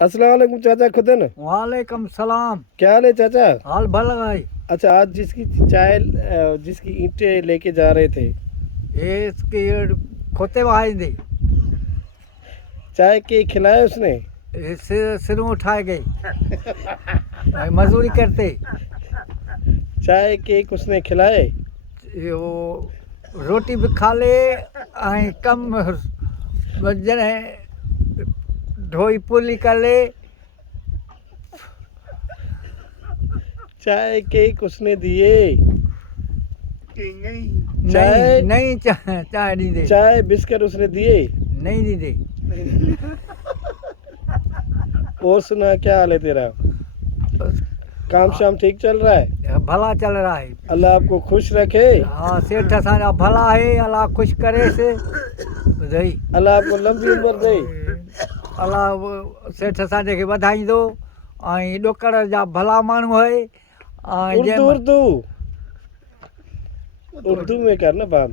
अस्सलाम वालेकुम चाचा खुदन। वालेकुम सलाम। क्या हाल है चाचा? हाल भला भाई। अच्छा, आज जिसकी ईंटें लेके जा रहे थे, ये इसकी खोते वहाई दी चाय के खिलाए उसने? सिरों उठाए गई भाई मजदूरी करते। चाय केक उसने खिलाए? वो रोटी भी खा ले कम वजन है ढोई पुली कर ले। चाय केक उसने दिए? नहीं नहीं चाय नहीं दे। चाय बिस्किट उसने दिए? नहीं दे। और सुना, क्या हाल है तेरा? काम शाम ठीक चल रहा है? भला चल रहा है। अल्लाह आपको खुश रखे। हाँ सेठ सारा भला है, अल्लाह खुश करे से बुधाई। अल्लाह आपको लंबी उम्र दे। अल्लाह सेठ असांजे खे वधाई दो ऐं ॾोकड़ जा भला माण्हू है। उर्दू में करना बात।